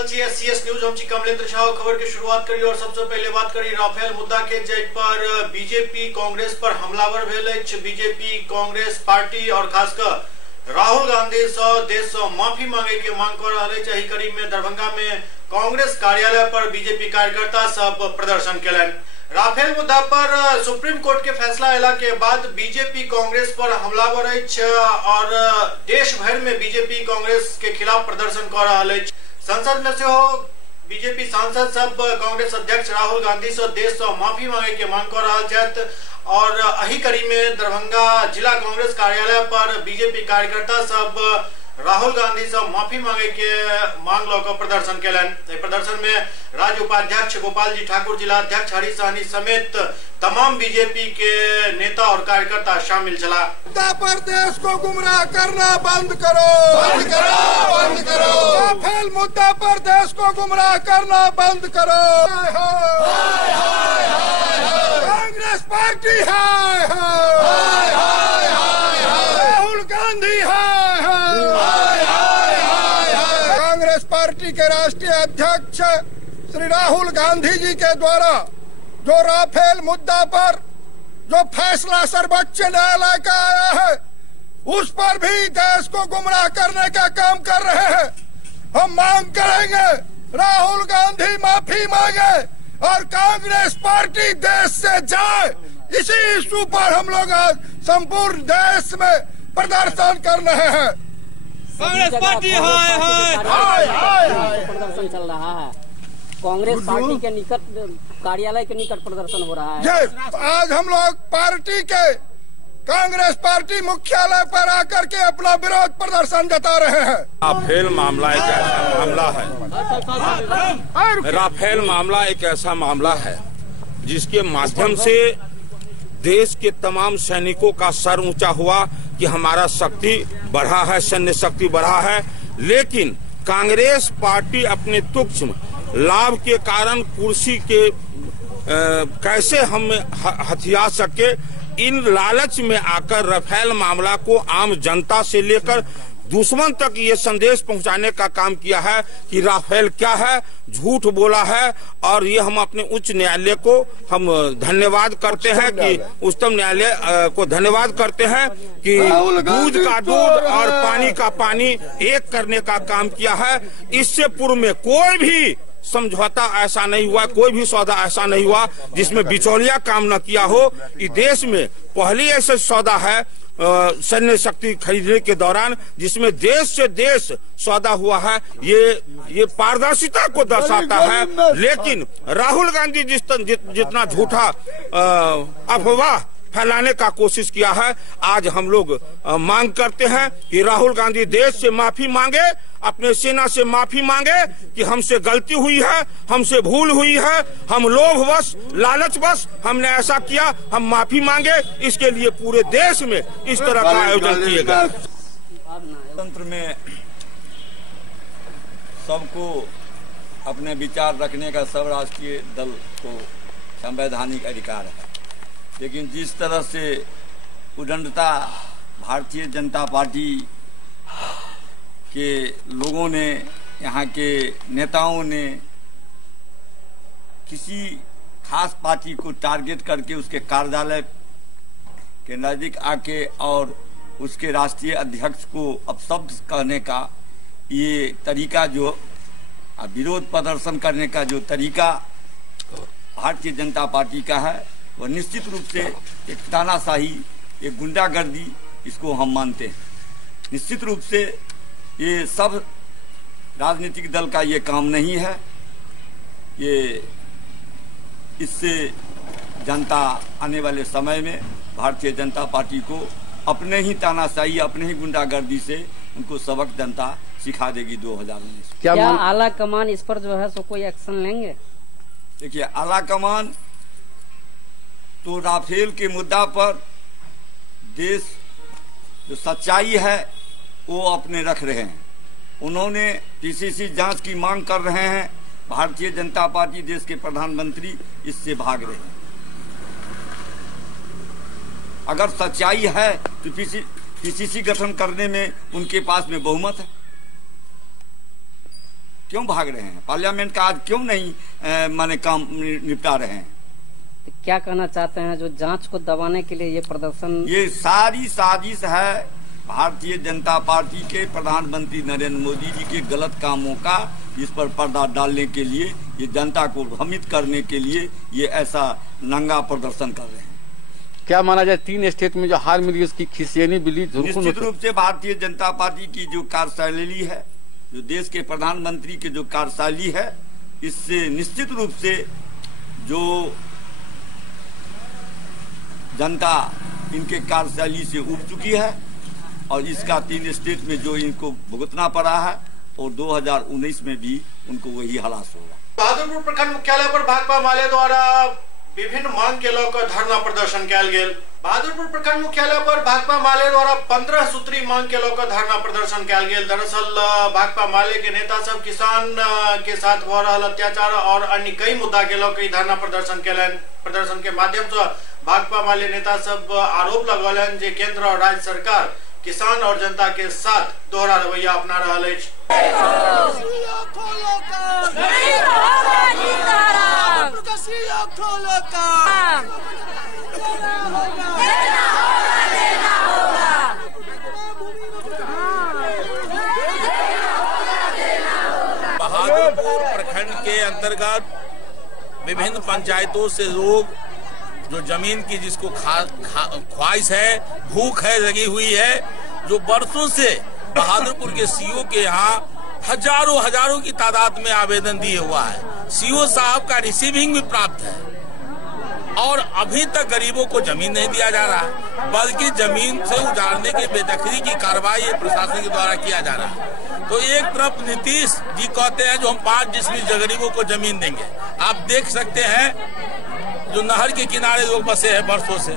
रहल छी SCS news. हम छी कमलेंद्र शाह। खबर के शुरुआत करी और सबसे पहले बात करी राफेल मुद्दा के, जै पर बीजेपी कांग्रेस पर हमलावर भेल अछि। बीजेपी कांग्रेस पार्टी और खासकर राहुल गांधी से देश से माफी मांगे के मांग कर रहा है। एही कड़ी में दरभंगा में कांग्रेस कार्यालय पर बीजेपी कार्यकर्ता सब प्रदर्शन केलन। राफेल मुद्दा पर सुप्रीम कोर्ट के फैसला अयला के बाद बीजेपी कांग्रेस पर हमलावर अछि और देश भर में बीजेपी कांग्रेस के खिलाफ प्रदर्शन कर रहा है। संसद में से हो बीजेपी सांसद सब कांग्रेस अध्यक्ष राहुल गांधी से देश से माफी मांगे के मांग कर रहा छथि और एही कड़ी में दरभंगा जिला कांग्रेस कार्यालय पर बीजेपी कार्यकर्ता सब राहुल गांधी से माफी मांगे के मांग लकर प्रदर्शन केलन। प्रदर्शन में राज्य उपाध्यक्ष गोपाल जी ठाकुर, जिला अध्यक्ष हरीश सहनी समेत तमाम बीजेपी के नेता और कार्यकर्ता शामिल चला। मुद्दा पर देश को गुमराह करना बंद करो, बंद करो, बंद करो। राफेल मुद्दा पर देश को गुमराह करना बंद करो। कांग्रेस पार्टी है, राहुल गांधी है। कांग्रेस पार्टी के राष्ट्रीय अध्यक्ष श्री राहुल गांधी जी के द्वारा जो राफेल मुद्दा पर जो फैसला सर्वोच्च न्यायालय का आया है, उस पर भी देश को गुमराह करने का काम कर रहे हैं। हम मांग करेंगे राहुल गांधी माफी मांगे और कांग्रेस पार्टी देश से जाए। इसी इशू पर हम लोग आज संपूर्ण देश में प्रदर्शन कर रहे हैं। कांग्रेस पार्टी प्रदर्शन चल रहा है। कांग्रेस पार्टी के निकट कार्यालय के निकट प्रदर्शन हो रहा है। आज हम लोग पार्टी के कांग्रेस पार्टी मुख्यालय पर आकर के अपना विरोध प्रदर्शन जता रहे हैं। राफेल मामला एक ऐसा मामला है, राफेल मामला एक ऐसा मामला है जिसके माध्यम से देश के तमाम सैनिकों का सर ऊंचा हुआ कि हमारा शक्ति बढ़ा है, सैन्य शक्ति बढ़ा है। लेकिन कांग्रेस पार्टी अपने तुच्छ लाभ के कारण कुर्सी के कैसे हम हथिया सके, इन लालच में आकर राफेल मामला को आम जनता से लेकर दुश्मन तक ये संदेश पहुंचाने का काम किया है कि राफेल क्या है, झूठ बोला है। और ये हम अपने उच्च न्यायालय को हम धन्यवाद करते हैं कि उच्चतम न्यायालय को धन्यवाद करते हैं कि दूध का दूध और पानी का पानी एक करने का काम किया है। इससे पूर्व में कोई भी समझौता ऐसा नहीं हुआ, कोई भी सौदा ऐसा नहीं हुआ जिसमें बिचौलिया काम न किया हो। इस देश में पहली ऐसा सौदा है सैन्य शक्ति खरीदने के दौरान जिसमें देश से देश सौदा हुआ है। ये पारदर्शिता को दर्शाता है। लेकिन राहुल गांधी जितना झूठा अफवाह फैलाने का कोशिश किया है, आज हम लोग मांग करते हैं कि राहुल गांधी देश से माफी मांगे, अपने सेना से माफी मांगे कि हमसे गलती हुई है, हमसे भूल हुई है, हम लोभवश लालचवश हमने ऐसा किया, हम माफी मांगे। इसके लिए पूरे देश में इस तरह का आयोजन किए गए। तंत्र में सबको अपने विचार रखने का सब राष्ट्रीय दल को संवैधानिक अधिकार है, लेकिन जिस तरह से उदंडता भारतीय जनता पार्टी के लोगों ने, यहाँ के नेताओं ने किसी खास पार्टी को टारगेट करके उसके कार्यालय के नजदीक आके और उसके राष्ट्रीय अध्यक्ष को अपशब्द कहने का ये तरीका, जो विरोध प्रदर्शन करने का जो तरीका भारतीय जनता पार्टी का है, वह निश्चित रूप से एक तानाशाही, एक गुंडागर्दी, इसको हम मानते हैं। निश्चित रूप से ये सब राजनीतिक दल का ये काम नहीं है। ये इससे जनता आने वाले समय में भारतीय जनता पार्टी को अपने ही तानाशाही, अपने ही गुंडागर्दी से उनको सबक जनता सिखा देगी 2019। क्या आला कमान इस पर जो है सो कोई एक्शन लेंगे? देखिए, आला कमान तो राफेल के मुद्दा पर देश जो सच्चाई है वो अपने रख रहे हैं। उन्होंने पीसीसी जांच की मांग कर रहे हैं। भारतीय जनता पार्टी, देश के प्रधानमंत्री इससे भाग रहे हैं। अगर सच्चाई है तो पीसीसी गठन करने में उनके पास में बहुमत है। क्यों भाग रहे हैं? पार्लियामेंट का आज क्यों नहीं माने काम निपटा रहे हैं? तो क्या कहना चाहते हैं, जो जांच को दबाने के लिए ये प्रदर्शन? ये सारी साजिश है भारतीय जनता पार्टी के प्रधानमंत्री नरेंद्र मोदी जी के गलत कामों का इस पर पर्दा डालने के लिए, ये जनता को भ्रमित करने के लिए ये ऐसा नंगा प्रदर्शन कर रहे हैं। क्या माना जाए 3 स्टेट में जो हार मिली उसकी खिसियानी बिली? निश्चित रूप से भारतीय जनता पार्टी की जो कार्यशैली है, जो देश के प्रधानमंत्री की जो कार्यशैली है, इससे निश्चित रूप से जो जनता इनके कार्यशैली से उब चुकी है और इसका 3 स्टेट में जो इनको भुगतना पड़ा है और 2019 में भी उनको वही हलास होगा। बहादुरपुर प्रखंड मुख्यालय पर भाकपा माले द्वारा विभिन्न मांग के लौकर धरना प्रदर्शन कयल गेल। बहादुरपुर प्रखंड मुख्यालय पर भाकपा माले द्वारा 15 सूत्री मांग के लौकर धरना प्रदर्शन कयल गेल। दरअसल भाकपा माले के नेता सब किसान के साथ हो रहा अत्याचार और अन्य कई मुद्दा के लौकर धरना प्रदर्शन कयलनि। प्रदर्शन के माध्यम से भाकपा माले नेता सब आरोप लगौलनि जे केंद्र और राज्य सरकार किसान और जनता के साथ दोहरा रवैया अपना रहा है। बहादुरपुर प्रखंड के अंतर्गत विभिन्न पंचायतों से लोग जो जमीन की जिसको ख्वाहिश है, भूख है लगी हुई है, जो बरसों से बहादुरपुर के सीओ के यहाँ हजारों की तादाद में आवेदन दिए हुआ है। सीओ साहब का रिसीविंग भी प्राप्त है और अभी तक गरीबों को जमीन नहीं दिया जा रहा, बल्कि जमीन से उजाड़ने की बेदखली की कार्रवाई प्रशासन के द्वारा किया जा रहा है। तो एक तरफ नीतीश जी कहते हैं जो हम 5 डिसमिल गरीबों को जमीन देंगे। आप देख सकते हैं जो नहर के किनारे लोग बसे हैं बरसों से,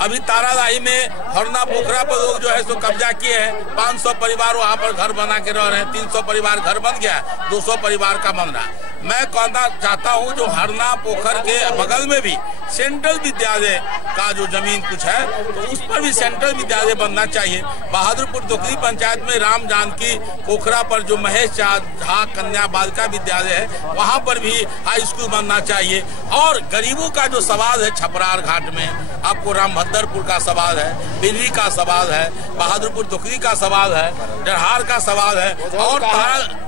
अभी तारालाही में हरना पोखरा पर लोग जो है सो कब्जा किए हैं। 500 परिवार वहाँ पर घर बना के रह रहे हैं। 300 परिवार घर बन गया, 200 परिवार का बन रहा है। मैं कहना चाहता हूँ जो हरना पोखर के बगल में भी सेंट्रल विद्यालय का जो जमीन कुछ है तो उस पर भी सेंट्रल विद्यालय बनना चाहिए। बहादुरपुर दोकरी पंचायत में राम जानकी पोखरा पर जो महेश झा कन्या बालिका विद्यालय है वहाँ पर भी हाई स्कूल बनना चाहिए। और गरीबों का जो सवाल है छपरार घाट में, आपको रामभद्रपुर का सवाल है, बिजली का सवाल है, बहादुरपुर दोकरी का सवाल है, डरहार का सवाल है और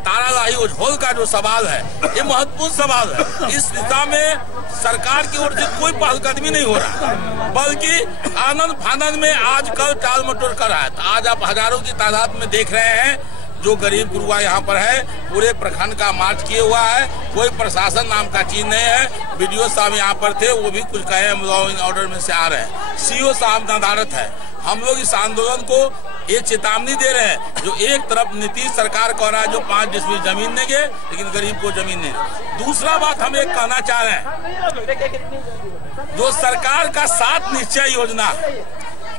तारालाही उज्जवल का जो सवाल है, ये महत्वपूर्ण सवाल है। इस दिशा में सरकार की ओर से कोई पहलकदमी नहीं हो रहा, बल्कि आनंद फानंद में आजकल टाल मटोल कर रहा है। तो आज आप हजारों की तादाद में देख रहे हैं जो गरीब गुरुआ यहाँ पर है, पूरे प्रखंड का मार्च किए हुआ है। कोई प्रशासन नाम का चीज नहीं है। बीडीओ साहब यहाँ पर थे, वो भी कुछ कहे हम लॉ एंड ऑर्डर में से आ रहे हैं। सीओ साहब नदारत है। हम लोग इस आंदोलन को ये चेतावनी दे रहे हैं जो एक तरफ नीतीश सरकार कह रहा है जो 5 डिसमिल जमीन देंगे लेकिन गरीब को जमीन नहीं देंगे। दूसरा बात हम एक कहना चाह रहे हैं जो सरकार का 7 निश्चय योजना,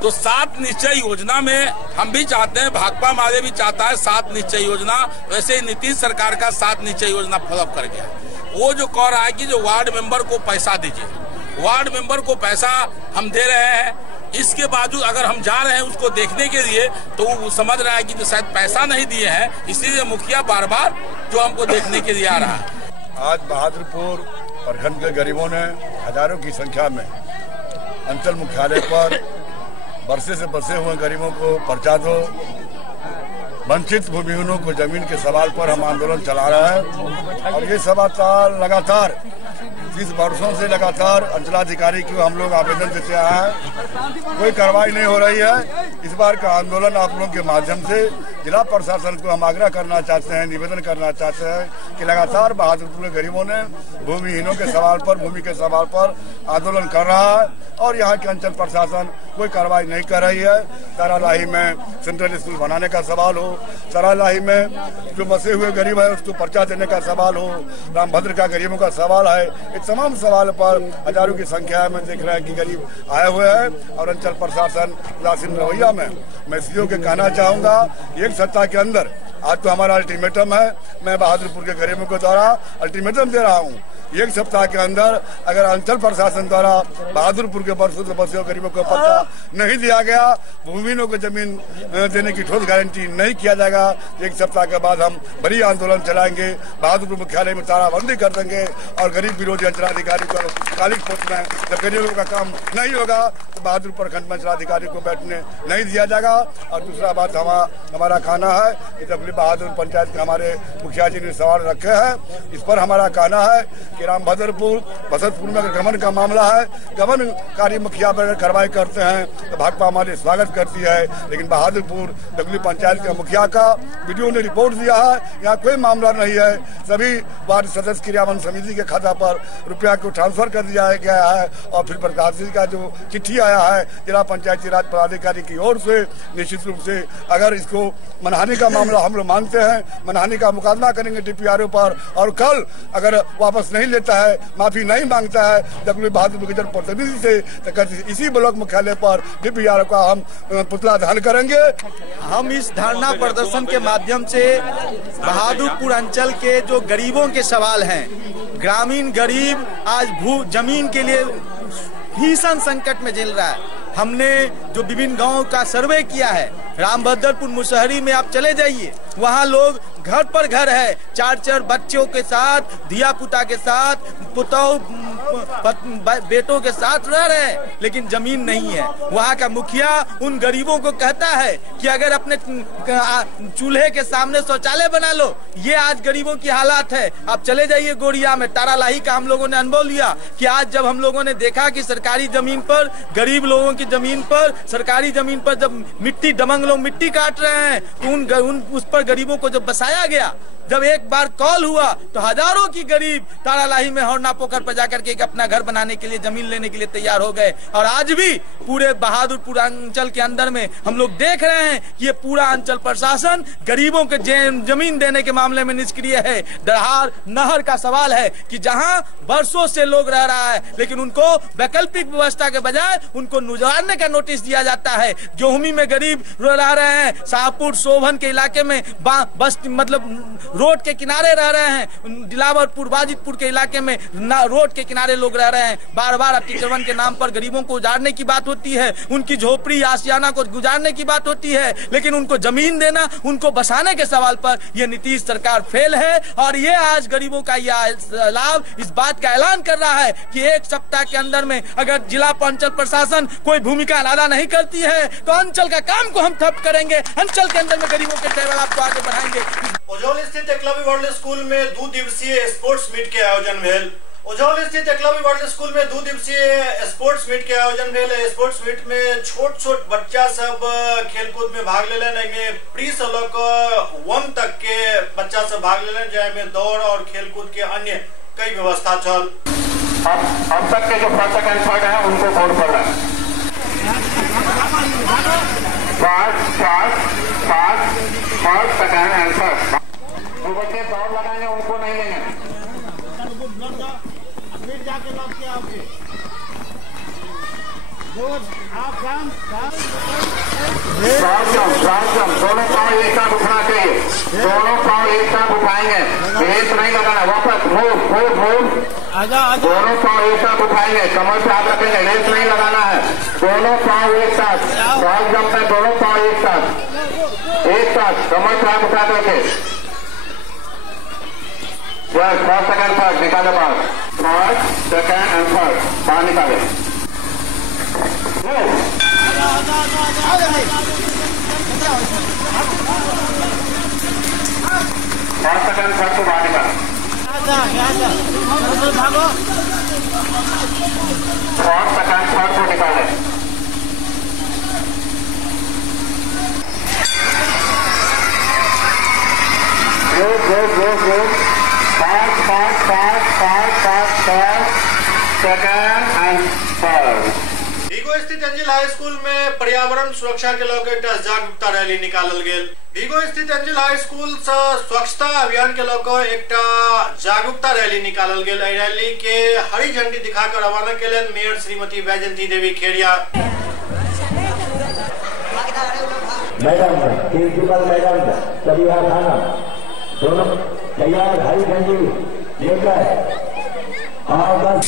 तो 7 निश्चय योजना में हम भी चाहते हैं, भाकपा माले भी चाहता है 7 निश्चय योजना, वैसे ही नीतीश सरकार का 7 निश्चय योजना फॉलोअप कर गया। वो जो कह रहा है कि जो वार्ड मेंबर को पैसा दीजिए, वार्ड मेंबर को पैसा हम दे रहे हैं, इसके बावजूद अगर हम जा रहे हैं उसको देखने के लिए तो वो समझ रहा है कि तो शायद पैसा नहीं दिए हैं, इसीलिए मुखिया बार बार जो हमको देखने के लिए आ रहा है। आज बहादुरपुर प्रखंड के गरीबों ने हजारों की संख्या में अंचल मुख्यालय पर बरसे से बसे हुए गरीबों को पर्चा दो, वंचित भूमिहीनों को जमीन के सवाल पर हम आंदोलन चला रहे हैं। और ये सवाल लगातार 30 वर्षों से लगातार अंचलाधिकारी को हम लोग आवेदन देते आए हैं, कोई कार्रवाई नहीं हो रही है। इस बार का आंदोलन आप लोगों के माध्यम से जिला प्रशासन को हम आग्रह करना चाहते हैं, निवेदन करना चाहते हैं कि लगातार बहादुरपुर के गरीबों ने भूमिहीनों के सवाल पर, भूमि के सवाल पर आंदोलन कर रहा है और यहाँ के अंचल प्रशासन कोई कार्रवाई नहीं कर रही है। तारालाही में सेंट्रल स्कूल बनाने का सवाल हो, तारालाही में जो बसे हुए गरीब है उसको पर्चा देने का सवाल हो, रामभद्र का गरीबों का सवाल है, इस तमाम सवाल पर हजारों की संख्या में देख रहे हैं कि गरीब आए हुए हैं। और अंचल प्रशासन उदासीन रवैया में मैं सीओ के कहना चाहूंगा एक सप्ताह के अंदर आज तो हमारा अल्टीमेटम है। मैं बहादुरपुर के गरीबों के द्वारा अल्टीमेटम दे रहा हूँ, 1 सप्ताह के अंदर अगर अंचल प्रशासन द्वारा बहादुरपुर के बसियों गरीबों को पट्टा नहीं दिया गया, भूमिहीनों को जमीन देने की ठोस गारंटी नहीं किया जाएगा, 1 सप्ताह के बाद हम बड़ी आंदोलन चलाएंगे। बहादुरपुर मुख्यालय में तालाबंदी कर देंगे और गरीब विरोधी अंचलाधिकारी को काली पोस्ट में जब गरीबों का काम नहीं होगा तो बहादुरपुर प्रखंड में अंचलाधिकारी को बैठने नहीं दिया जाएगा। और दूसरा बात हमारा कहना है कि जब बहादुर पंचायत के हमारे मुखिया जी ने सवाल रखे हैं, इस पर हमारा कहना है कि रामभद्रपुर बसंतपुर में अगर गबन का मामला है, गबनकारी मुखिया पर अगर कार्रवाई करते हैं तो भाजपा हमारे स्वागत करती है, लेकिन बहादुरपुर डगली पंचायत के मुखिया का वीडियो ने रिपोर्ट दिया है, यहाँ कोई मामला नहीं है। सभी वार्ड सदस्य क्रियान्वयन समिति के खाता पर रुपया को ट्रांसफर कर दिया गया है और फिर प्रशासन का जो चिट्ठी आया है जिला पंचायती राज पदाधिकारी की ओर से, निश्चित रूप से अगर इसको मनहानि का मामला हम लोग मानते हैं, मनहानि का मुकदमा करेंगे DPRO पर, और कल अगर वापस नहीं लेता है, माफी नहीं मांगता है डब्ल्यू बहादुरपुर के जनप्रतिनिधि से, तो इसी ब्लॉक मुख्यालय पर DPRO का हम पुतला दहन करेंगे। हम इस धरना प्रदर्शन के माध्यम से बहादुरपुर अंचल के जो गरीबों के सवाल हैं, ग्रामीण गरीब आज जमीन के लिए भीषण संकट में झेल रहा है। हमने जो विभिन्न गांवों का सर्वे किया है, रामभद्रपुर मुसहरी में आप चले जाइए, वहाँ लोग घर पर घर है, 4 बच्चों के साथ, धिया पुता के साथ, पुतौ बेटों के साथ रह रहे हैं, लेकिन जमीन नहीं है। वहाँ का मुखिया उन गरीबों को कहता है कि अगर अपने चूल्हे के सामने शौचालय बना लो, ये आज गरीबों की हालात है। आप चले जाइए गोरिया में, तारालाही का हम लोगों ने अनुभव लिया कि आज जब हम लोगों ने देखा कि सरकारी जमीन पर, गरीब लोगों की जमीन पर, सरकारी जमीन पर जब मिट्टी दबंग लोग मिट्टी काट रहे हैं, तो उस पर गरीबों को जब बसाया गया, जब एक बार कॉल हुआ तो हजारों की गरीब तारालाही में हौरना पोखर पर जाकर के अपना घर बनाने के लिए, जमीन लेने के लिए तैयार हो गए। और आज भी पूरे बहादुरपुर अंचल के अंदर में हम लोग देख रहे हैं कि ये पूरा अंचल प्रशासन गरीबों के जमीन देने के मामले में निष्क्रिय है। दरहार नहर का सवाल है कि जहां वर्षों से लोग रह रहा है, लेकिन उनको वैकल्पिक व्यवस्था के बजाय उनको गुजारने का नोटिस दिया जाता है। गेहूमी में गरीब रह रहे हैं, शाहपुर शोभन के इलाके में बस मतलब रोड के किनारे रह रहे हैं, दिलावरपुर वाजिदपुर के इलाके में रोड के किनारे लोग रह रहे हैं। बार बार अतिक्रमण के नाम पर गरीबों को उजाड़ने की बात होती है, उनकी झोपड़ी आशियाना को गुजारने की बात होती है, लेकिन उनको जमीन देना, उनको बसाने के सवाल पर यह नीतीश सरकार फेल है। और ये आज गरीबों का यह लाभ इस बात का ऐलान कर रहा है कि 1 सप्ताह के अंदर में अगर जिला अंचल प्रशासन कोई भूमिका अदा नहीं करती है तो अंचल का काम को हम ठप करेंगे, अंचल के अंदर में गरीबों के डेवलप को आगे बढ़ाएंगे। उज्जौल स्थित एकलव्य वर्ल्ड स्कूल में 2 दिवसीय स्पोर्ट्स मीट के आयोजन भेल। उज्जौल स्थित एकलव्य वर्ल्ड स्कूल में 2 दिवसीय स्पोर्ट्स मीट के आयोजन भेल। स्पोर्ट्स मीट में छोट बच्चा सब खेलकूद में भाग लेलन, में प्री से लेकर 1 तक के बच्चा सब भाग लेलन, जामे दौड़ और खेलकूद के अन्य कई व्यवस्था चल। अब तक के जो फर्स्ट सेकंड थर्ड है उनको बोर्ड पर है। फर्स्ट सेकंड आंसर जो बच्चे दौड़ लगाएंगे उनको नहीं लेंगे। दोनों पाँव एक साथ उठना चाहिए, दोनों पाँव एक साथ उठाएंगे, रेस नहीं लगाना। वापस दोनों पाँव एक साथ उठाएंगे, कमर से हाथ रखेंगे, रेस नहीं लगाना है। दोनों पाँव एक साथ, शॉर्ट जंप में दोनों पाँव एक साथ कमर से हाथ उठा करके। फर्स्ट सेकंड थर्ड निकाले बाहर, फर्स्ट सेकंड एंड थर्ड बाहर निकाले। फर्स्ट सेकंड थर्ड को बाहर निकाले। फर्स्ट सेकंड थर्ड को निकाले। भीगो स्थित एंजल हाई स्कूल में पर्यावरण सुरक्षा के लौके जागरूकता रैली निकालल गेल। भीगो स्थित एंजल हाई स्कूल से स्वच्छता अभियान के लौके एक जागरूकता रैली निकालल गेल। रैली के हरी झंडी दिखाकर रवाना केलन मेयर श्रीमती वैजयंती देवी खेड़िया। मैडम प्रिंसिपल मैडम सबिया खानम दोनों तैयार, हरी झंडी लेकर और बस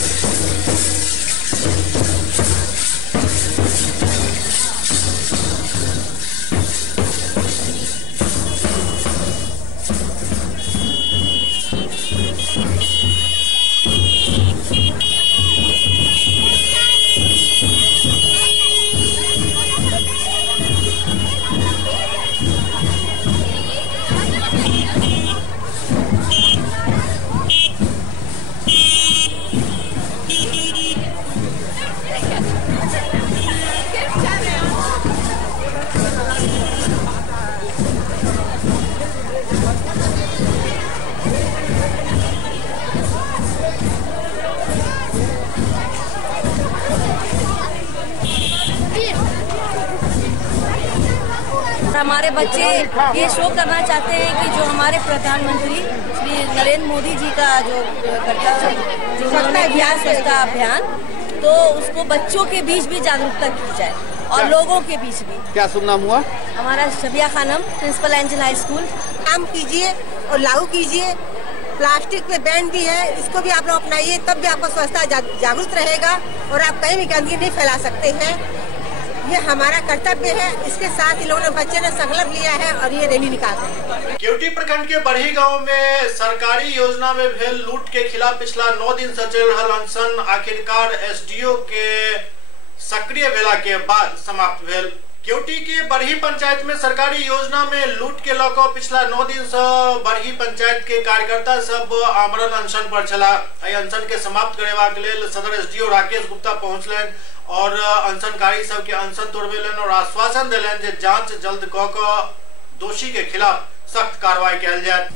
हमारे बच्चे ये शो करना चाहते हैं कि जो हमारे प्रधानमंत्री श्री नरेंद्र मोदी जी का जो स्वच्छता अभियान, तो उसको बच्चों के बीच भी जागरूकता की जाए और लोगों के बीच भी। क्या शुभ नाम हुआ? हमारा Shabiya Khanam, principal Angel high school. काम कीजिए और लागू कीजिए। प्लास्टिक पे बैन भी है, इसको भी आप लोग अपनाइए, तब भी आपको स्वच्छता जागरूक रहेगा और आप कहीं भी गंदगी नहीं फैला सकते हैं। ये हमारा कर्तव्य है। इसके साथ ही लोगों ने बच्चे ने संकल्प लिया है और ये रैली निकाल रहे हैं। केवटी प्रखंड के बरही गांव में सरकारी योजना में भेल लूट के खिलाफ पिछला 9 दिन से चल रहा अनशन आखिरकार एसडीओ के सक्रिय भेला के बाद समाप्त भेल। केवटी के बरही पंचायत में सरकारी योजना में लूट के लौको पिछला 9 दिन से बरही पंचायत के कार्यकर्ता सब आमरण अनशन पर चला। अनशन के समाप्त करेबाक लेल सदर एसडीओ राकेश गुप्ता पहुंचलन और अनशनकारी सब के अनशन तोड़वेलन और आश्वासन दिलन जे जांच जल्द क के दोषी के खिलाफ सख्त कार्रवाई कयल जायत।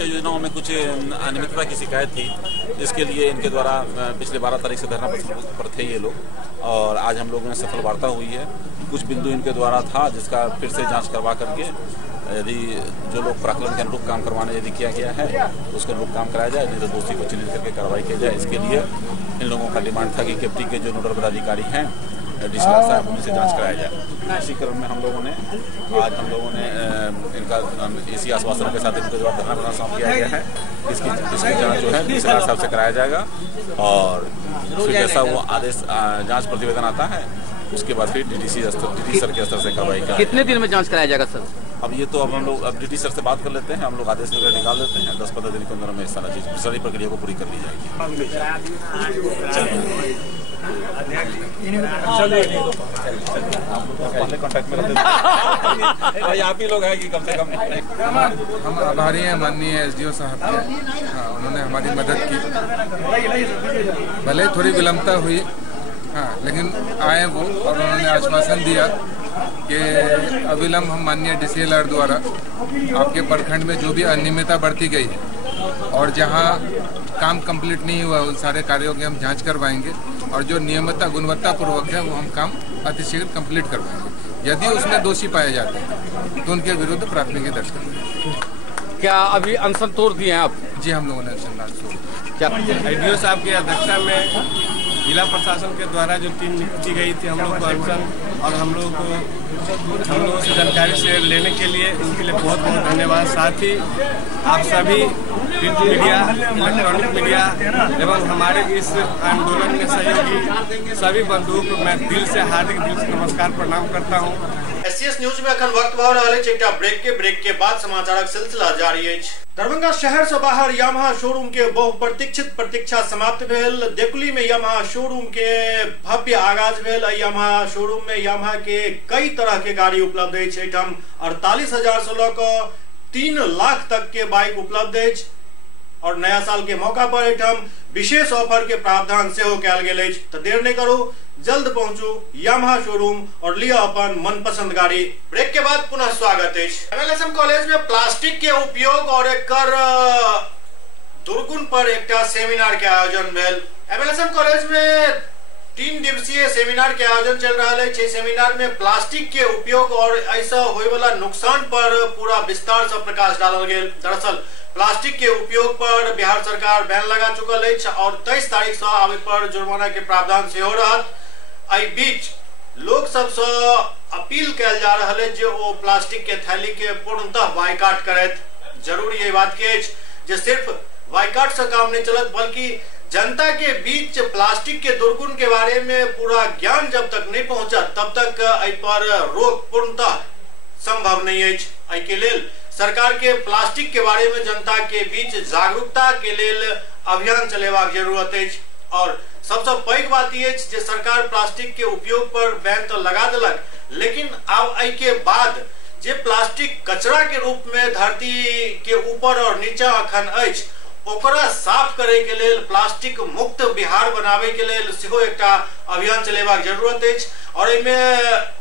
योजनाओं में कुछ अनियमितता की शिकायत थी, इसके लिए इनके द्वारा पिछले 12 तारीख से धरना पर थे ये लोग और आज हम लोगों में सफल वार्ता हुई है। कुछ बिंदु इनके द्वारा था जिसका फिर से जांच करवा करके यदि जो लोग प्राकलन के अनुरूप काम करवाने यदि किया गया है तो उसके अनुरूप काम कराया जाए, नहीं तो दोषी को चिन्हित करके कार्रवाई की जाए। इसके लिए इन लोगों का डिमांड था कि केवटी के जो नोडल पदाधिकारी हैं डीसीआर साहब उनसे जांच कराया जाए। इसी क्रम में हम लोगों ने इनका इसी आश्वासन के साथ इनके द्वारा धरना प्रदर्शन समाप्त किया गया है। इसकी जांच जो है डीसीआर साहब से कराया जाएगा और फिर जैसा वो आदेश जांच प्रतिवेदन आता है उसके बाद फिर डीडी सर के स्तर से कार्रवाई करें। कितने दिन में जांच कराया जाएगा सर? अब ये तो अब हम लोग डीडी सर से बात कर लेते हैं, हम लोग आदेश वगैरह निकाल देते हैं। 10-15 दिन के अंदर में सारी प्रक्रिया को पूरी कर ली जाएगी। कॉन्टैक्ट में रहते आप ही लोग हैं कि कम से कम हम आभारी हैं माननीय एसडीओ साहब के। हाँ, उन्होंने हमारी मदद की, भले थोड़ी विलंबता हुई, हाँ, लेकिन आए वो और उन्होंने आश्वासन दिया कि अविलंब हम माननीय डीसीएलआर द्वारा आपके प्रखंड में जो भी अनियमितता बढ़ती गई है और जहाँ काम कंप्लीट नहीं हुआ उन सारे कार्यों की हम जांच करवाएंगे और जो नियमितता गुणवत्तापूर्वक है वो हम काम अतिशीघ्र कंप्लीट करवाएंगे। यदि उसमें दोषी पाए जाते हैं तो उनके विरुद्ध प्राथमिकी दर्ज करेंगे। क्या अभी अनशन तोड़ दिए हैं आप? जी, हम लोगों ने अनशन तोड़। क्या एडीओ साहब की अध्यक्षता में जिला प्रशासन के द्वारा जो टीम नियुक्ति गई थी हम लोग को अनशन और हम लोगों से जानकारी शेयर लेने के लिए उनके लिए बहुत बहुत धन्यवाद। साथ ही आप सभी प्रिंट मीडिया, इलेक्ट्रॉनिक मीडिया एवं हमारे इस आंदोलन में सहयोगी सभी बंधुओं को मैं हार्दिक दिल से नमस्कार प्रणाम करता हूँ। एससीएस न्यूज में अखन वक्त भर रहा है। ब्रेक के बाद समाचारक सिलसिला जारी है। दरभंगा शहर से बाहर यामाहा शोरूम के बहुप्रतीक्षित प्रतीक्षा समाप्त भेल। देकुली में यामाहा शोरूम के भव्य आगाज भेल। यामाहा शोरूम में यामाहा के कई तरह के गाड़ी उपलब्ध है। 48,000 से लकर 3 लाख तक के बाइक उपलब्ध है और नया साल के मौका पर एठम विशेष ऑफर के प्रावधान से हो कयल गेल अछि। तो देर नहीं करू, जल्द पहुंचू यामाहा शोरूम और लिया अपन मनपसंद गाड़ी। ब्रेक के बाद पुनः स्वागत है। एमएलएसएम कॉलेज में प्लास्टिक के उपयोग और एकर दुर्गुण पर एक सेमिनार के आयोजन भेल। एमएलएसएम कॉलेज में तीन दिवसीय सेमिनार के आयोजन चल रहा है। 6 सेमिनार में प्लास्टिक के उपयोग और ऐसा होने वाला नुकसान पर पूरा विस्तार से प्रकाश डालल गया। दरअसल प्लास्टिक के उपयोग पर बिहार सरकार बैन लगा चुकल है और 23 तारीख से आवे पर जुर्माना के प्रावधान से हो रहा। एहि बीच लोग सबसे अपील कल जा रहा है जो वो प्लास्टिक के थैली के पूर्णतः बाइकाट करे। जरूर ये बात के सिर्फ बाइकाट से काम नहीं चलत, बल्कि जनता के बीच प्लास्टिक के दुर्गुण के बारे में पूरा ज्ञान जब तक नहीं पहुंचा तब तक एहि पर रोक पूर्णतः संभव नहीं है। एहि के लेल सरकार के प्लास्टिक के बारे में जनता के बीच जागरूकता के लेल अभियान चलेबाक जरूरत है। और सबसे पैघ बात ये जे सरकार प्लास्टिक के उपयोग पर बैन तो लगा देलक, लेकिन अब एहि के बाद जे प्लास्टिक कचरा के रूप में धरती के ऊपर और नीचा अखन अछि ओकरा साफ करे के लेल प्लास्टिक मुक्त बिहार बनावे के लेल सेहो एकटा अभियान चलेबाक जरूरत अछि। और एमे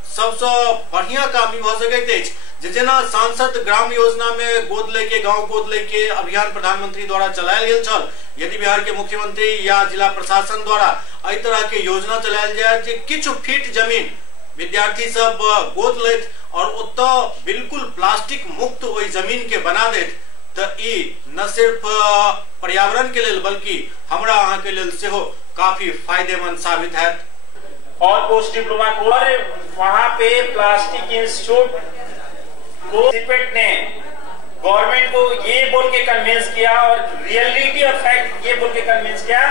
सबसे बढ़िया काम ई भ सकैत अछि जेना सांसद ग्राम योजना में गोद लेके गांव गोद लेके अभियान प्रधानमंत्री द्वारा चलायल गेल छल। यदि बिहार के मुख्यमंत्री या जिला प्रशासन द्वारा एहि तरह के योजना चलायल जाय जे किछु फीट जमीन विद्यार्थी सब गोद लेत और ओतऽ बिल्कुल प्लास्टिक मुक्त ओहि जमीन के बना देत तो ई न सिर्फ पर्यावरण के लेल बल्कि हमरा अहाँ के लेल सेहो काफी फायदेमंद साबित है। और पोस्ट डिप्लोमा कोर्स वहाँ पे प्लास्टिक इंस्टीट्यूट को सिपेट ने गवर्नमेंट को ये बोल के कन्विंस किया और रियलिटी और फैक्ट ये बोल के कन्विंस किया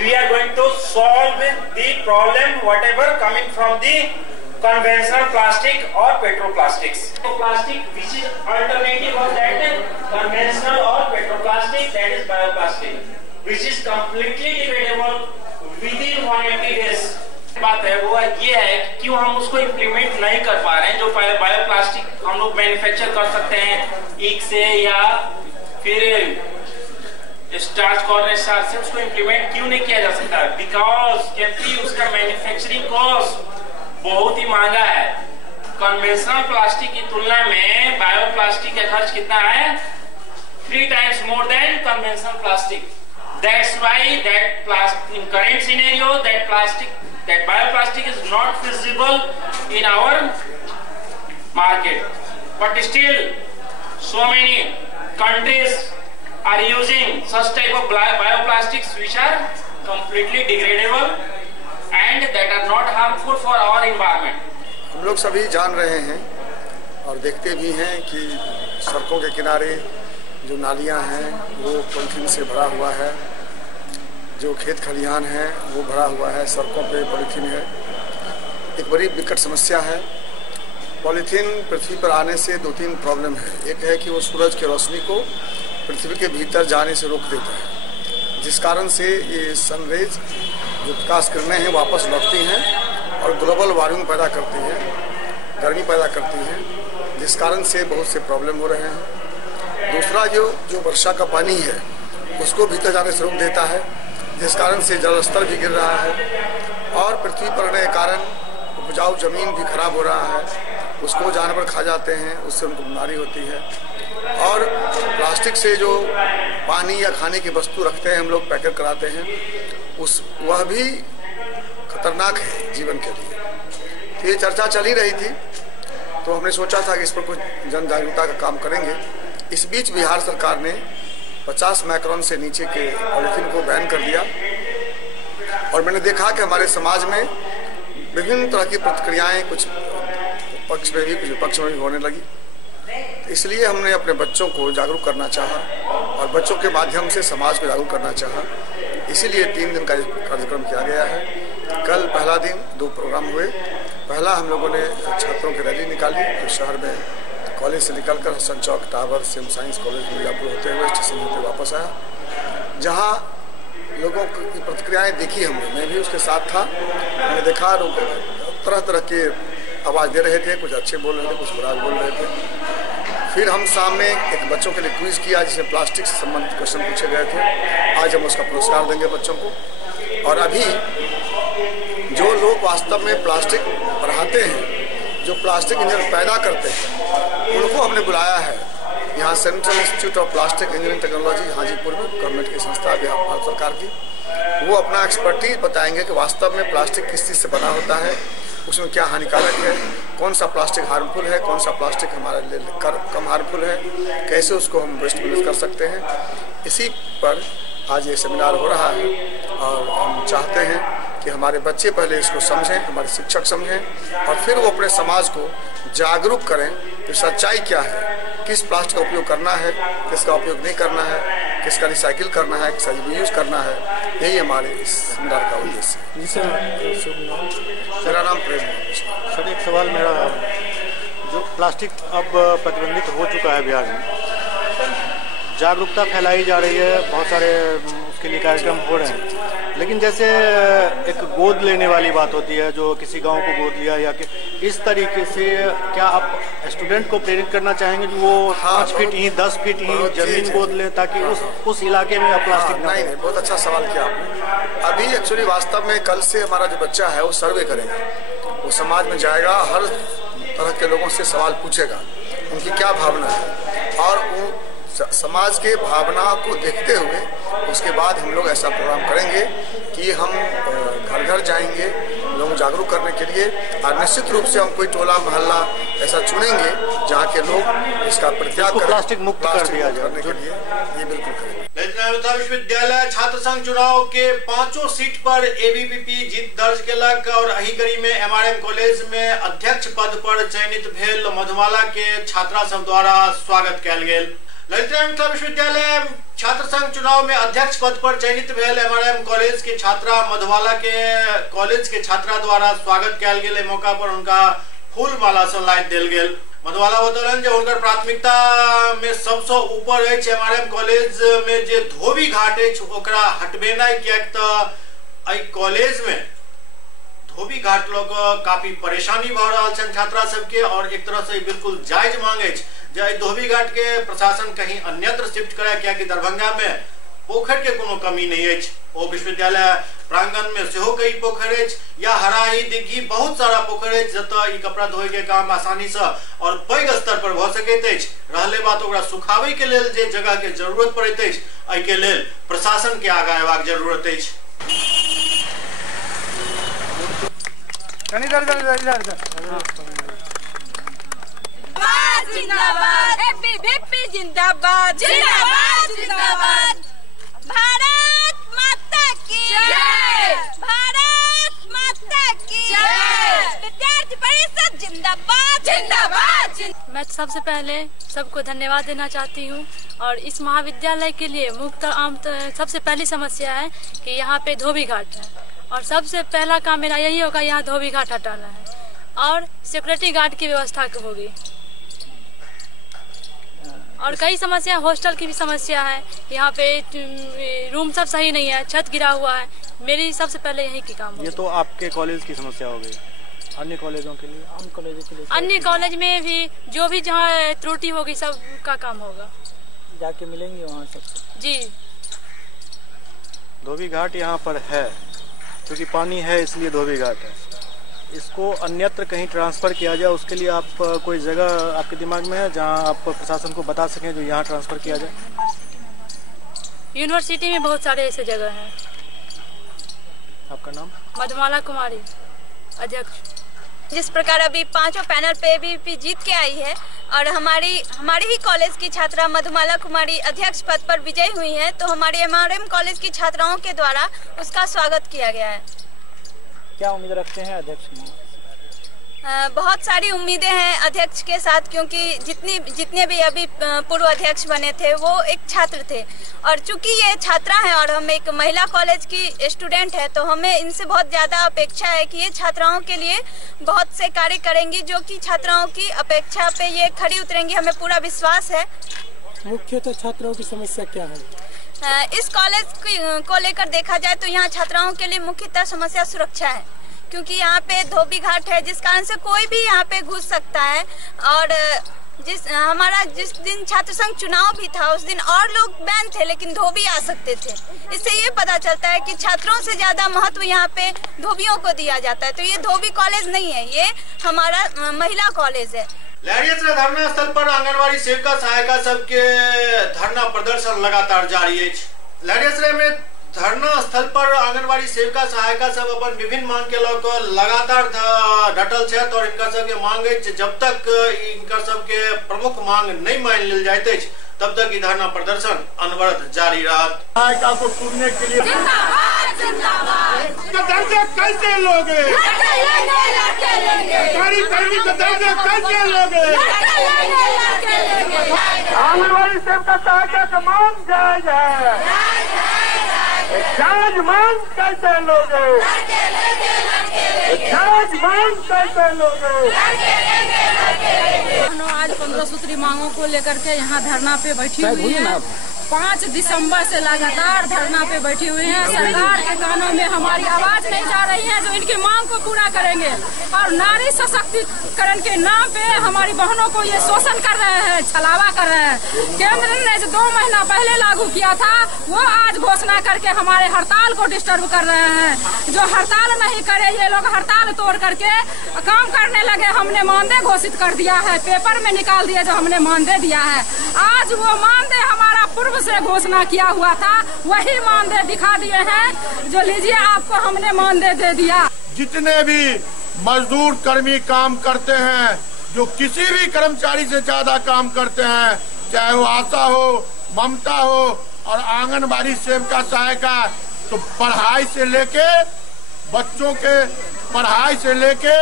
we are going to solve the problem whatever coming from the conventional plastic or petroplastics. Plastic which is alternative of that conventional or petroplastic, that is bioplastic, which is completely degradable within 180 days. बात है वो ये है क्यों हम उसको implement नहीं कर पा रहे हैं। जो बायोप्लास्टिक हम लोग मैन्युफैक्चर कर सकते हैं ईख से या फिर स्टार्च कॉर्न स्टार्च से, उसको इम्प्लीमेंट क्यों नहीं किया जा सकता? बिकॉज क्योंकि उसका मैन्युफैक्चरिंग कॉस्ट बहुत ही महंगा है। कन्वेंशनल प्लास्टिक की तुलना में बायोप्लास्टिक का खर्च कितना है? 3 times more than conventional plastic. That's why that in current scenario that bioplastic is not feasible in our market. But still, so many countries are using such type of bioplastics which are completely degradable and that are not harmful for our environment. हम लोग सभी जान रहे हैं और देखते भी हैं कि सड़कों के किनारे जो नालियां हैं वो पॉलीथीन से भरा हुआ है, जो खेत खलिहान है वो भरा हुआ है, सड़कों पे पॉलीथीन है। एक बड़ी विकट समस्या है। पॉलीथीन पृथ्वी पर आने से 2-3 प्रॉब्लम है। एक है कि वो सूरज की रोशनी को पृथ्वी के भीतर जाने से रोक देता है, जिस कारण से ये सनरेज जो प्रकाश किरणें हैं वापस लौटती हैं और ग्लोबल वार्मिंग पैदा करती हैं, गर्मी पैदा करती हैं, जिस कारण से बहुत से प्रॉब्लम हो रहे हैं। दूसरा जो वर्षा का पानी है उसको भीतर जाने से रोक देता है, जिस कारण से जल स्तर भी गिर रहा है और पृथ्वी पर रहने के कारण उपजाऊ जमीन भी खराब हो रहा है। उसको जानवर खा जाते हैं, उससे उनको बीमारी होती है। और प्लास्टिक से जो पानी या खाने की वस्तु रखते हैं हम लोग पैकेट कराते हैं, वह भी खतरनाक है जीवन के लिए। तो ये चर्चा चल ही रही थी तो हमने सोचा था कि इस पर कुछ जन जागरूकता का काम करेंगे। इस बीच बिहार सरकार ने 50 माइक्रोन से नीचे के पॉलीथीन को बैन कर दिया और मैंने देखा कि हमारे समाज में विभिन्न तरह की प्रतिक्रियाएं कुछ पक्ष में भी कुछ विपक्ष में भी होने लगी। इसलिए हमने अपने बच्चों को जागरूक करना चाहा और बच्चों के माध्यम से समाज को जागरूक करना चाहा। इसीलिए 3 दिन का कार्यक्रम किया गया है। कल पहला दिन 2 प्रोग्राम हुए। पहला हम लोगों ने छात्रों की रैली निकाली तो शहर में कॉलेज से निकलकर हसन चौक टावर सिम साइंस कॉलेज मिर्जापुर होते हुए स्टेशन होते वापस आया, जहाँ लोगों की प्रतिक्रियाएं देखी हमने। मैं भी उसके साथ था। मैंने देखा लोग तरह तरह के आवाज़ दे रहे थे, कुछ अच्छे बोल रहे थे, कुछ बुरा बोल रहे थे। फिर हम सामने एक बच्चों के लिए क्विज किया जिसमें प्लास्टिक से संबंधित क्वेश्चन पूछे गए थे। आज हम उसका पुरस्कार देंगे बच्चों को। और अभी जो लोग वास्तव में प्लास्टिक बढ़ाते हैं, जो प्लास्टिक इंजन पैदा करते हैं, उनको हमने बुलाया है यहाँ central institute of plastic engineering technology Hajipur में गवर्नमेंट की संस्था है भारत सरकार की, वो अपना एक्सपर्टीज बताएंगे कि वास्तव में प्लास्टिक किस चीज़ से बना होता है, उसमें क्या हानिकारक है, कौन सा प्लास्टिक हार्मफुल है, कौन सा प्लास्टिक हमारे लिए कम हार्मफुल है, कैसे उसको हम वेस्ट मैनेज कर सकते हैं। इसी पर आज ये सेमिनार हो रहा है और हम चाहते हैं कि हमारे बच्चे पहले इसको समझें, हमारे शिक्षक समझें और फिर वो अपने समाज को जागरूक करें कि सच्चाई क्या है, किस प्लास्टिक का उपयोग करना है, किसका उपयोग नहीं करना है, किसका रिसाइकिल करना है, किसका रीयूज करना है। यही हमारे इस सेमिनार का उद्देश्य है। मेरा नाम प्रेम है। सर, एक सवाल मेरा, जो प्लास्टिक अब प्रतिबंधित हो चुका है बिहार में, जागरूकता फैलाई जा रही है, बहुत सारे उसके लिए कार्यक्रम हो रहे हैं, लेकिन जैसे एक गोद लेने वाली बात होती है, जो किसी गांव को गोद लिया या कि इस तरीके से, क्या आप स्टूडेंट को प्रेरित करना चाहेंगे कि वो 5 फीट ही 10 फीट ही जमीन गोद ले ताकि उस इलाके में प्लास्टिक ना? नहीं, बहुत अच्छा सवाल किया आपने। अभी एक्चुअली वास्तव में कल से हमारा जो बच्चा है वो सर्वे करेगा, वो समाज में जाएगा, हर तरह के लोगों से सवाल पूछेगा उनकी क्या भावना है, और समाज के भावना को देखते हुए उसके बाद हम लोग ऐसा प्रोग्राम करेंगे कि हम घर घर जाएंगे लोगों जागरूक करने के लिए, और निश्चित रूप से हम कोई टोला मोहल्ला ऐसा चुनेंगे जहाँ के लोग इसका परित्याग करें, प्लास्टिक मुक्त कर दिया करने के लिए ये बिल्कुल करेंगे। विश्वविद्यालय छात्र संघ चुनाव के 5 सीट पर एबीवीपी जीत दर्ज केलक और एही कड़ी में एमआरएम कॉलेज में अध्यक्ष पद पर चयनित भेल मधुमाला के छात्रा सब द्वारा स्वागत कयल गेल। ललित नारायण मिथिला विश्वविद्यालय छात्र संघ चुनाव में अध्यक्ष पद पर चयनित भेल एमआरएम कॉलेज के छात्रा मधुबाला के कॉलेज के छात्रा द्वारा स्वागत कयल गेल। मौका पर उनका फूल माला से लाद देल गेल। मधुबाला बतौलन जे उनकर प्राथमिकता में सबसे ऊपर है एमआरएम कॉलेज में जे धोबी घाट है ओकरा हटबेनाइ, कियाक त एहि कॉलेज में धोबी घाट लोग काफी परेशानी भ रहल छन छात्रा सबके, और एक तरह से बिल्कुल जायज मांग है जे धोबी घाट के प्रशासन कहीं अन्यत्र शिफ्ट करे, कियाकि दरभंगा में पोखर के कोनो कमी नहीं है। ओ विश्वविद्यालय प्रांगण में सेहो कई पोखर है, या हराही दिघी बहुत सारा पोखर है जतऽ ई कपड़ा धोए के काम आसानी से और पैघ स्तर पर भ सकैत अछि। रहले बात ओकरा सुखाबै के लेल जे जगह के जरूरत पड़ैत अछि, एहि के लेल प्रशासन के आगाँ अयबाक जरूरत अछि। जिंदाबाद, एबीवीपी जिंदाबाद, जिंदाबाद जिंदाबाद, भारत माता की जय, भारत माता की जय, विद्यार्थी परिषद जिंदाबाद जिंदाबाद। मैं सबसे पहले सबको धन्यवाद देना चाहती हूँ, और इस महाविद्यालय के लिए मुख्य आम सबसे पहली समस्या है कि यहाँ पे धोबी घाट है, और सबसे पहला काम मेरा यही होगा यहाँ धोबी घाट हटाना है, और सिक्योरिटी गार्ड की व्यवस्था होगी। और कई समस्या, हॉस्टल की भी समस्या है, यहाँ पे रूम सब सही नहीं है, छत गिरा हुआ है। मेरी सबसे पहले यही की काम। ये तो आपके कॉलेज की समस्या हो गई, अन्य कॉलेजों के लिए, अन्य कॉलेज में भी जो भी जहाँ त्रुटि होगी सब का काम होगा, जाके मिलेंगे वहाँ सबसे। जी, धोबी घाट यहाँ पर है क्योंकि पानी है, इसलिए धोबी घाट है। इसको अन्यत्र कहीं ट्रांसफर किया जाए, उसके लिए आप कोई जगह आपके दिमाग में है जहां आप प्रशासन को बता सकें जो यहाँ ट्रांसफर किया जाए? यूनिवर्सिटी में बहुत सारे ऐसे जगह हैं। आपका नाम? मधुमाला कुमारी, अध्यक्ष। जिस प्रकार अभी 5 पैनल पे एबीवीपी जीत के आई है और हमारी ही कॉलेज की छात्रा मधुमाला कुमारी अध्यक्ष पद पर विजयी हुई है, तो हमारी एमआरएम कॉलेज की छात्राओं के द्वारा उसका स्वागत किया गया है। क्या उम्मीद रखते हैं अध्यक्ष में? बहुत सारी उम्मीदें हैं अध्यक्ष के साथ, क्योंकि जितने भी अभी पूर्व अध्यक्ष बने थे वो एक छात्र थे, और चूंकि ये छात्रा हैं और हम एक महिला कॉलेज की स्टूडेंट है, तो हमें इनसे बहुत ज़्यादा अपेक्षा है कि ये छात्राओं के लिए बहुत से कार्य करेंगी, जो कि छात्राओं की अपेक्षा पे ये खड़ी उतरेंगी, हमें पूरा विश्वास है। मुख्यतः छात्राओं की समस्या क्या है? इस कॉलेज को लेकर देखा जाए तो यहाँ छात्राओं के लिए मुख्यतः समस्या सुरक्षा है, क्योंकि यहाँ पे धोबी घाट है, जिस कारण से कोई भी यहाँ पे घुस सकता है। और जिस दिन छात्र संघ चुनाव भी था उस दिन और लोग बैन थे, लेकिन धोबी आ सकते थे। इससे ये पता चलता है कि छात्रों से ज्यादा महत्व यहाँ पे धोबियों को दिया जाता है। तो ये धोबी कॉलेज नहीं है, ये हमारा महिला कॉलेज है। लहरिया धरना स्थल पर आंगनबाड़ी सेविका सहायिका सबके धरना प्रदर्शन लगातार जारी है। लहरिया में धरना स्थल पर आंगनबाड़ी सेविका सहायिका सब अपन विभिन्न मांग के लौकर लगातार डटल है और इनका सबके मांग है जब तक इनका सबके प्रमुख मांग नहीं मान लेल जाते तब तक धरना प्रदर्शन अनवरत जारी रहा। सहायिका को सुनने के लिए दर्जा कैसे लोगे, सरकारी कर्मी का दर्जा कैसे लोगे, आंगनबाड़ी सेविका सहायिका का मांग जायज है, जायज मांग कैसे लोगे, जायज मांग कैसे लोगे। आज 15 सूत्री मांगों को लेकर के यहाँ धरना पे बैठी हुई है। 5 दिसंबर से लगातार धरना पे बैठी हुई हैं। सरकार के कानों में हमारी आवाज नहीं जा रही है जो इनकी मांग को पूरा करेंगे और नारी सशक्तिकरण के नाम पे हमारी बहनों को ये शोषण कर रहे हैं, छलावा कर रहे हैं। केंद्र ने जो 2 महीना पहले लागू किया था वो आज घोषणा करके हमारे हड़ताल को डिस्टर्ब कर रहे हैं। जो हड़ताल नहीं करे ये लोग हड़ताल तोड़ करके काम करने लगे। हमने मानदेय घोषित कर दिया है, पेपर में निकाल दिया जो हमने मानदेय दिया है। आज वो मानदेय हमारा पूर्व से घोषणा किया हुआ था वही मानदेय दिखा दिए हैं जो लीजिए आपको हमने मानदेय दे दिया। जितने भी मजदूर कर्मी काम करते हैं, जो किसी भी कर्मचारी से ज्यादा काम करते हैं, चाहे वो आशा हो, ममता हो और आंगनबाड़ी सेविका सहायिका, तो पढ़ाई से लेके बच्चों के पढ़ाई से लेके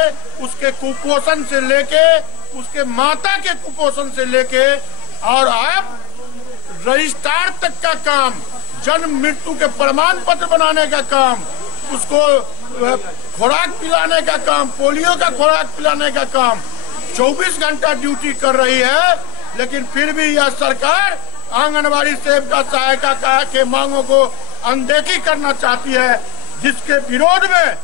उसके कुपोषण से लेके उसके माता के कुपोषण से लेके और अब रजिस्ट्रार तक का काम, जन्म मृत्यु के प्रमाण पत्र बनाने का काम, उसको खुराक पिलाने का काम, पोलियो का खुराक पिलाने का काम 24 घंटा ड्यूटी कर रही है। लेकिन फिर भी यह सरकार आंगनबाड़ी सेविका सहायिका के मांगों को अनदेखी करना चाहती है, जिसके विरोध में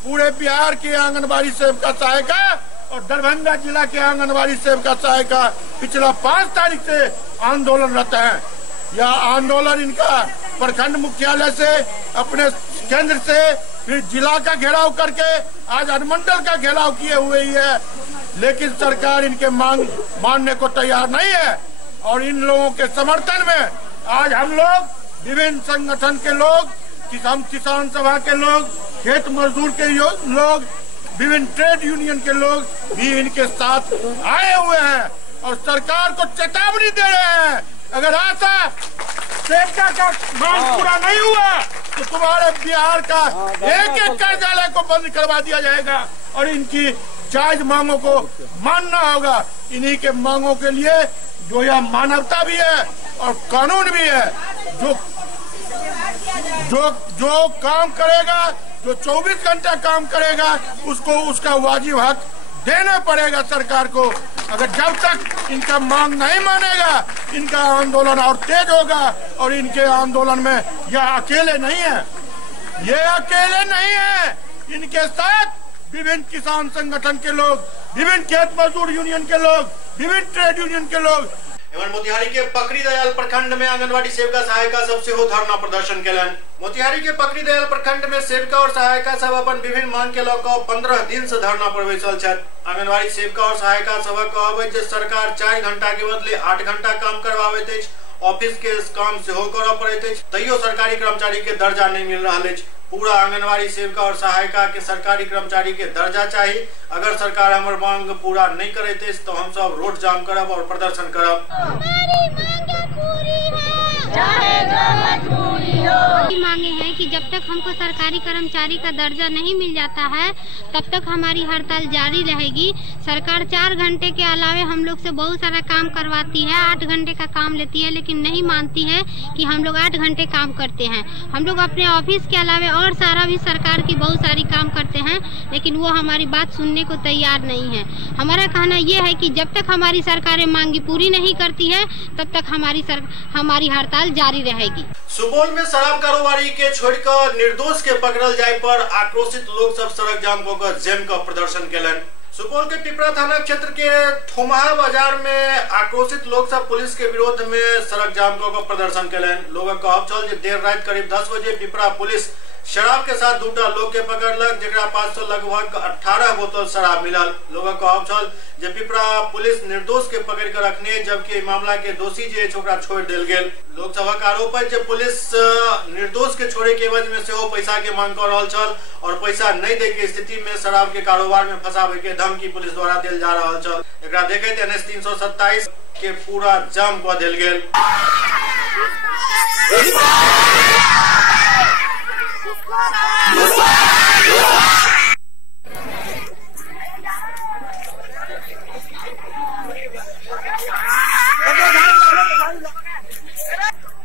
पूरे बिहार की आंगनबाड़ी सेविका सहायिका और दरभंगा जिला के आंगनबाड़ी सेविका सहायिका पिछला 5 तारीख से आंदोलनरत हैं। यह आंदोलन इनका प्रखंड मुख्यालय से, अपने केंद्र से, फिर जिला का घेराव करके आज अनुमंडल का घेराव किए हुए ही है। लेकिन सरकार इनके मांग मानने को तैयार नहीं है और इन लोगों के समर्थन में आज हम लोग विभिन्न संगठन के लोग, हम किसान सभा के लोग, खेत मजदूर के लोग, विभिन्न ट्रेड यूनियन के लोग भी इनके साथ आए हुए हैं और सरकार को चेतावनी दे रहे हैं, अगर आशा सेविका का मांग पूरा नहीं हुआ तो तुम्हारे बिहार का एक कार्यालय को बंद करवा दिया जाएगा और इनकी जायज मांगों को मानना होगा। इन्हीं के मांगों के लिए जो यह मानवता भी है और कानून भी है, जो काम करेगा, जो 24 घंटा काम करेगा, उसको उसका वाजिब हक देना पड़ेगा सरकार को। अगर जब तक इनका मांग नहीं मानेगा इनका आंदोलन और तेज होगा और इनके आंदोलन में यह अकेले नहीं है, ये अकेले नहीं है, इनके साथ विभिन्न किसान संगठन के लोग, विभिन्न खेत मजदूर यूनियन के लोग, विभिन्न ट्रेड यूनियन के लोग। एवं मोतिहारी के पकड़ी दयाल प्रखंड में आंगनबाड़ी सेविका सहायिका सबसे हो धरना प्रदर्शन केलन। मोतिहारी के पकड़ी दयाल प्रखंड में सेविका और सहायिका सब अपन विभिन्न मांग के लौकर 15 दिन से धरना पर बैसल छथि। आंगनबाड़ी सेविका और सहायिका सब कहबै जे सरकार 4 घंटा के बदले 8 घंटा काम करवाबैत अछि, ऑफिस के काम सेहो करऽ पड़ैत अछि, तैयो सरकारी कर्मचारी के दर्जा नहीं मिल रहल अछि। पूरा आंगनबाड़ी सेविका और सहायिका के सरकारी कर्मचारी के दर्जा चाहिए। अगर सरकार हमार मांग पूरा नहीं करे तो हम सब रोड जाम करब और प्रदर्शन करब। मांगे हैं कि जब तक हमको सरकारी कर्मचारी का दर्जा नहीं मिल जाता है तब तक हमारी हड़ताल जारी रहेगी। सरकार 4 घंटे के अलावे हम लोग से बहुत सारा काम करवाती है, 8 घंटे का काम लेती है, लेकिन नहीं मानती है कि हम लोग 8 घंटे काम करते हैं। हम लोग अपने ऑफिस के अलावे और सारा भी सरकार की बहुत सारी काम करते हैं, लेकिन वो हमारी बात सुनने को तैयार नहीं है। हमारा कहना ये है कि जब तक हमारी सरकारें मांगी पूरी नहीं करती है तब तक हमारी हड़ताल जारी रहेगी। सुपौल में शराब कारोबारी के छोड़कर निर्दोष के पकड़ल जाए पर आक्रोशित लोग सब सड़क जाम कर जम का प्रदर्शन केलन। सुपौल के पिपरा थाना क्षेत्र के थोमहा बाजार में आक्रोशित लोग सब पुलिस के विरोध में सड़क जाम कर प्रदर्शन केलन। लोगों का कहब छल जे देर रात करीब 10 बजे पिपरा पुलिस शराब के साथ दूटा लोग के पकड़ लग, जरा पास से लगभग 18 बोतल शराब मिलल। लोगों को छल जे पिपरा पुलिस निर्दोष के पकड़ कर रखने, जबकि मामला के दोषी जे छोकरा छोड़ दिल गेल। लोकसभा का आरोप है जे पुलिस निर्दोष के छोड़े के एवज में सेहो पैसा के मांग कर रहल छल और पैसा नहीं दे के स्थिति में शराब के कारोबार में फंसावे के धमकी पुलिस द्वारा दिल जा रहल छल। एकरा देखैत NS 327 के पूरा जाम कऽ देल गेल।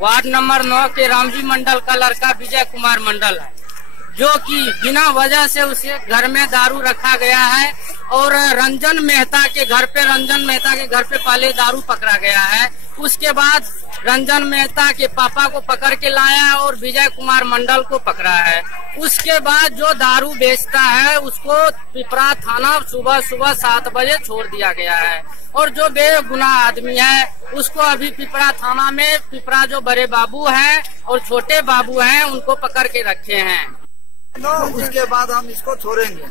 वार्ड नंबर 9 के रामजी मंडल का लड़का विजय कुमार मंडल है, जो कि बिना वजह से उसे घर में दारू रखा गया है और रंजन मेहता के घर पे पहले दारू पकड़ा गया है। उसके बाद रंजन मेहता के पापा को पकड़ के लाया और विजय कुमार मंडल को पकड़ा है। उसके बाद जो दारू बेचता है उसको पिपरा थाना सुबह 7 बजे छोड़ दिया गया है और जो बेगुनाह आदमी है उसको अभी पिपरा थाना में पिपरा जो बड़े बाबू हैं और छोटे बाबू हैं उनको पकड़ के रखे हैं। तो उसके बाद हम इसको छोड़ेंगे।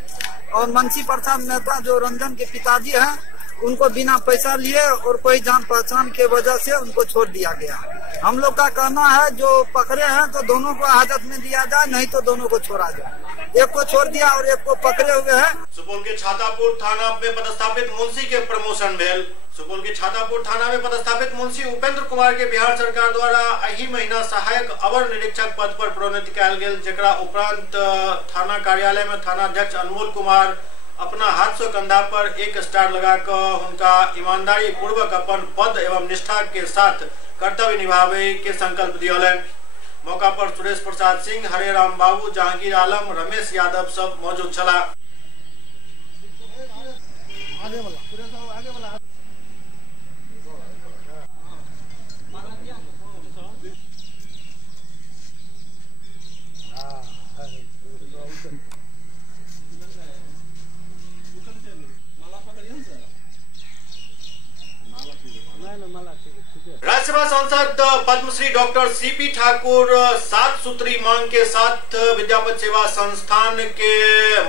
और मुंशी प्रसाद मेहता जो रंजन के पिताजी हैं उनको बिना पैसा लिए और कोई जान पहचान के वजह से उनको छोड़ दिया गया। हम लोग का कहना है जो पकड़े हैं तो दोनों को हाजत में दिया जाए, नहीं तो दोनों को छोड़ा जाए। एक को छोड़ दिया और एक को पकड़े हुए हैं। सुपौल के छातापुर थाना में पदस्थापित मुंशी के प्रमोशन भेल। सुपौल के छातापुर थाना में पदस्थापित मुंशी उपेंद्र कुमार के बिहार सरकार द्वारा एही महीना सहायक अवर निरीक्षक पद पर प्रोन्नति कयल गेल, जेकरा उपरांत थाना कार्यालय में थानाध्यक्ष अनमोल कुमार अपना हाथ से कंधा पर 1 स्टार लगाकर उनका ईमानदारी पूर्वक अपन पद एवं निष्ठा के साथ कर्तव्य निभावे के संकल्प दियौलन। मौका पर सुरेश प्रसाद सिंह, हरे राम बाबू, जहांगीर आलम, रमेश यादव सब मौजूद छला। राज्यसभा सांसद पद्मश्री डॉक्टर CP ठाकुर 7 सूत्री मांग के साथ विद्यापति सेवा संस्थान के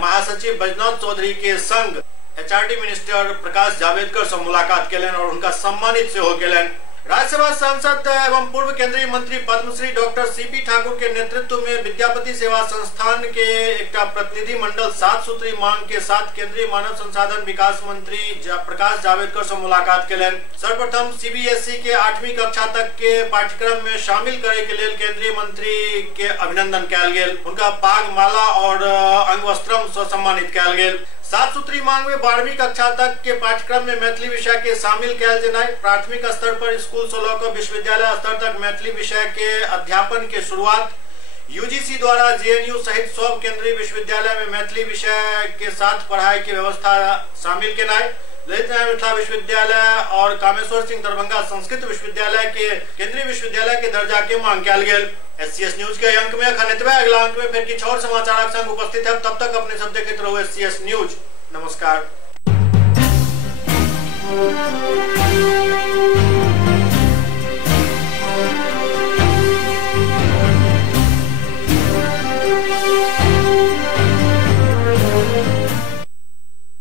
महासचिव बैजनाथ चौधरी के संग HRD मिनिस्टर प्रकाश जावड़ेकर से मुलाकात केलन और उनका सम्मानित से हो केलन। राज्यसभा सांसद एवं पूर्व केंद्रीय मंत्री पद्मश्री डॉक्टर CP ठाकुर के नेतृत्व में विद्यापति सेवा संस्थान के एक प्रतिनिधि मंडल 7 सूत्री मांग के साथ केंद्रीय मानव संसाधन विकास मंत्री प्रकाश जावड़ेकर से मुलाकात केलन। सर्वप्रथम CBSE के 8वीं कक्षा तक के पाठ्यक्रम में शामिल करे के लिए केंद्रीय मंत्री के अभिनंदन कयल गेल। उनका पाग माला और अंगवस्त्रम से सम्मानित कयल गेल। 7 सूत्री मांग में 12वीं कक्षा तक के पाठ्यक्रम में मैथिली विषय के शामिल कयल जेनाइ, प्राथमिक स्तर पर स्कूल से लेकर विश्वविद्यालय स्तर तक मैथिली विषय के अध्यापन के शुरुआत, UGC द्वारा JNU सहित सब केंद्रीय विश्वविद्यालय में मैथिली विषय के साथ पढ़ाई की व्यवस्था शामिल केनाइ, ललित नारायण मिथिला विश्वविद्यालय और कामेश्वर सिंह दरभंगा संस्कृत विश्वविद्यालय के केंद्रीय विश्वविद्यालय के दर्जा के मांग कयल गेल। SCS न्यूज के अंक में खनितवे अगला अंक में फिर किछु और समाचार संग उपस्थित है। तब तक अपने सब देखते रहो SCS न्यूज। नमस्कार।